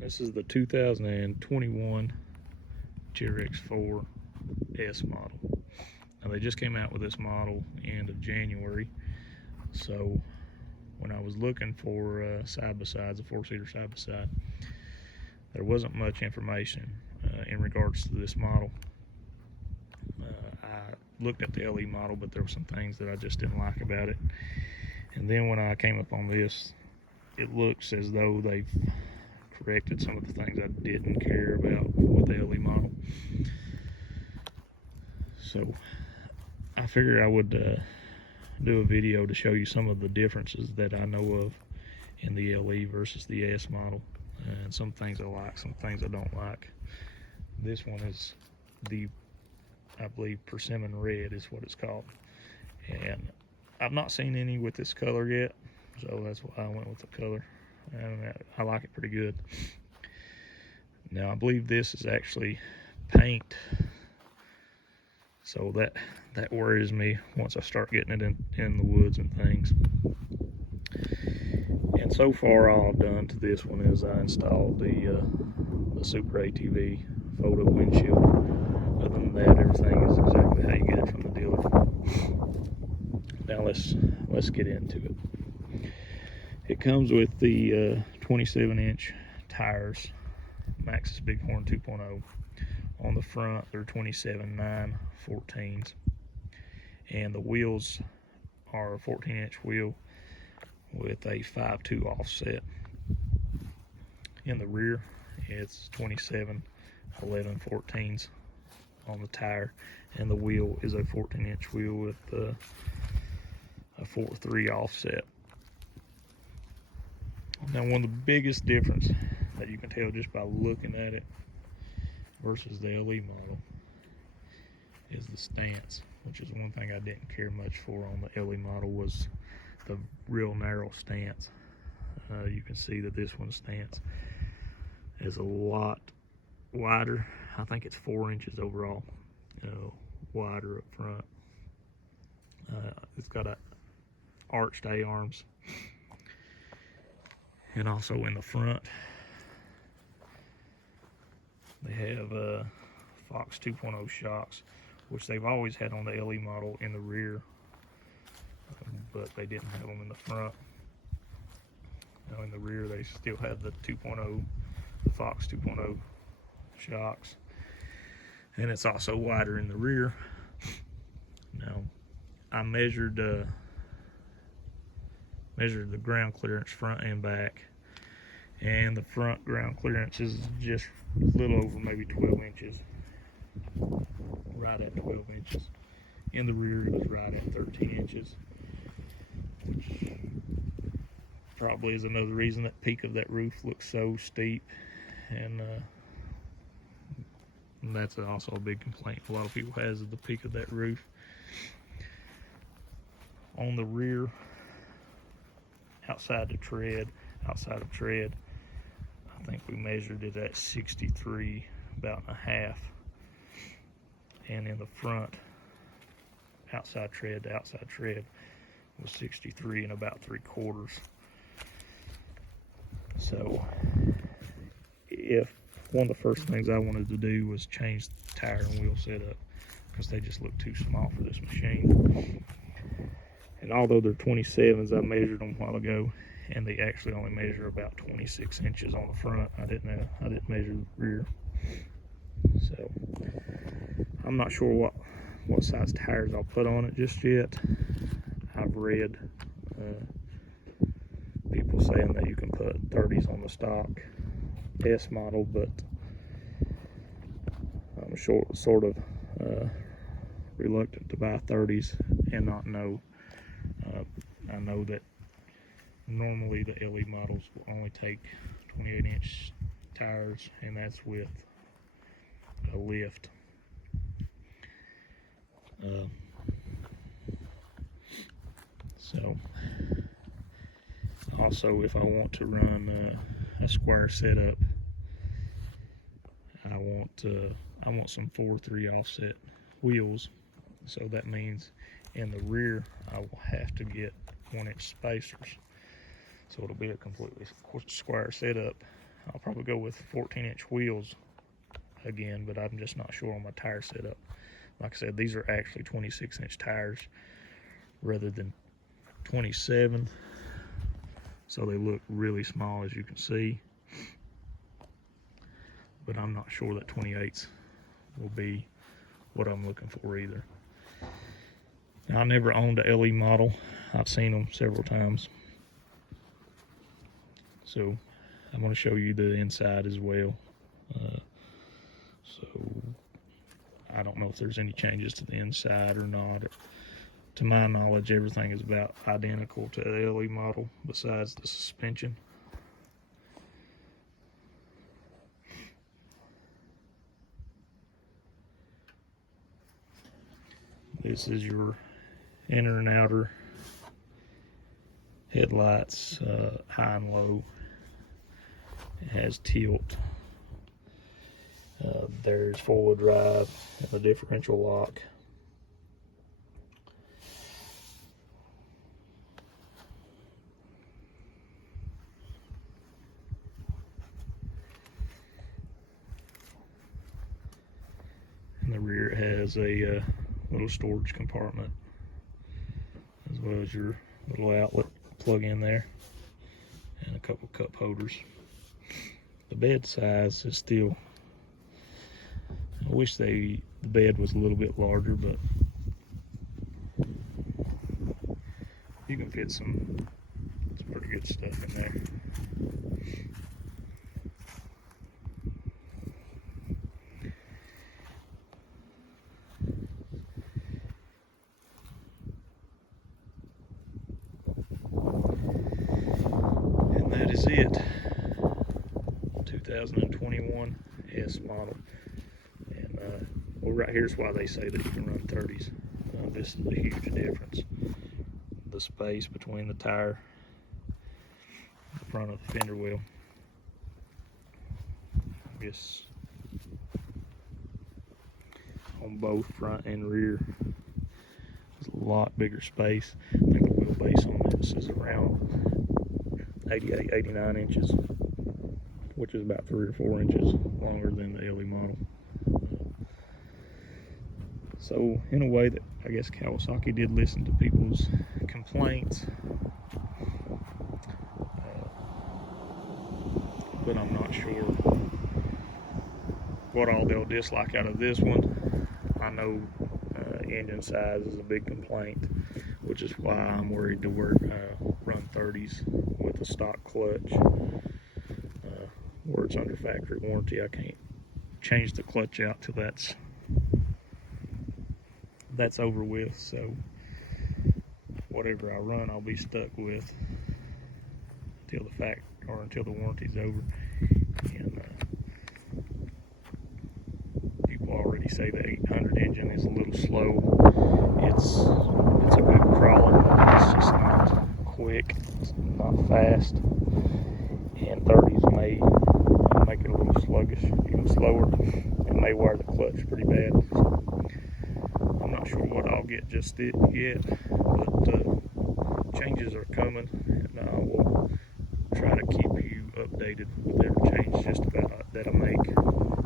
This is the 2021 Teryx 4S model. Now they just came out with this model end of January. So when I was looking for side-by-sides, a four-seater side-by-side, there wasn't much information in regards to this model. I looked at the LE model, but there were some things that I just didn't like about it. And then when I came up on this, it looks as though they've corrected some of the things I didn't care about with the LE model. So I figured I would do a video to show you some of the differences that I know of in the LE versus the S model, and some things I like, some things I don't like. This one is the, I believe, persimmon red is what it's called, and I've not seen any with this color yet, so that's why I went with the color, and I like it pretty good. Now I believe this is actually paint, so that worries me once I start getting it in the woods and things. And so far all I've done to this one is I installed the Super ATV fold-up windshield. Other than that, everything is exactly how you get it from the dealer. Now let's get into it. It comes with the 27-inch tires, Maxxis Bighorn 2.0. On the front, they're 27/9 14s, and the wheels are a 14-inch wheel with a 5.2 offset. In the rear, it's 27/11 14s on the tire, and the wheel is a 14-inch wheel with a 4.3 offset. Now, one of the biggest difference that you can tell just by looking at it versus the LE model is the stance, which is one thing I didn't care much for on the LE model, was the real narrow stance. You can see that this one's stance is a lot wider. I think it's 4 inches overall, wider up front. It's got a arched A-arms, and also in the front they have Fox 2.0 shocks, which they've always had on the LE model in the rear, but they didn't have them in the front. Now in the rear they still have the 2.0, the Fox 2.0 shocks, and it's also wider in the rear. Now I measured the ground clearance front and back, and the front ground clearance is just a little over maybe 12 inches, right at 12 inches. In the rear it was right at 13 inches, which probably is another reason that peak of that roof looks so steep, and that's also a big complaint a lot of people has, is the peak of that roof. On the rear, outside of tread, I think we measured it at 63, about a half, and in the front, outside tread to outside tread, was 63 and about 3/4. So if one of the first things I wanted to do was change the tire and wheel setup, because they just look too small for this machine. And although they're 27s, I measured them a while ago, and they actually only measure about 26 inches on the front. I didn't measure the rear. So I'm not sure what size tires I'll put on it just yet. I've read people saying that you can put 30s on the stock S model, but I'm sort of reluctant to buy 30s and not know. I know that normally the LE models will only take 28-inch tires, and that's with a lift. So also, if I want to run a square setup, I want some 4.3 offset wheels. So that means in the rear I will have to get 1-inch spacers. So it'll be a completely square setup. I'll probably go with 14-inch wheels again, but I'm just not sure on my tire setup. Like I said, these are actually 26-inch tires rather than 27, so they look really small, as you can see, but I'm not sure that 28s will be what I'm looking for either. Now, I never owned a LE model. I've seen them several times, so I'm going to show you the inside as well. So I don't know if there's any changes to the inside or not. To my knowledge, everything is about identical to the LE model besides the suspension. This is your inner and outer headlights, high and low. It has tilt. There's four-wheel drive and the differential lock. In the rear, it has a little storage compartment, as well as your little outlet plug in there, and a couple cup holders. The bed size is still, I wish the bed was a little bit larger, but you can fit some pretty good stuff in there. And that is it. 2021 S model. And well, right here's why they say that you can run 30s. This is a huge difference. The space between the tire and the front of the fender wheel. Yes, on both front and rear, there's a lot bigger space. I think the wheelbase on this is around 88, 89 inches, which is about 3 or 4 inches longer than the LE model. So in a way that I guess Kawasaki did listen to people's complaints, but I'm not sure what all they'll dislike out of this one. I know engine size is a big complaint, which is why I'm worried to run 30s with a stock clutch. Where it's under factory warranty, I can't change the clutch out till that's over with. So whatever I run, I'll be stuck with until the warranty's over. And people already say the 800 engine is a little slow. It's a good crawler. It's just not quick. It's not fast. And 30s may make it a little sluggish, even slower. It may wear the clutch pretty bad. I'm not sure what I'll get just yet, but changes are coming, and I will try to keep you updated with every change just about that I make.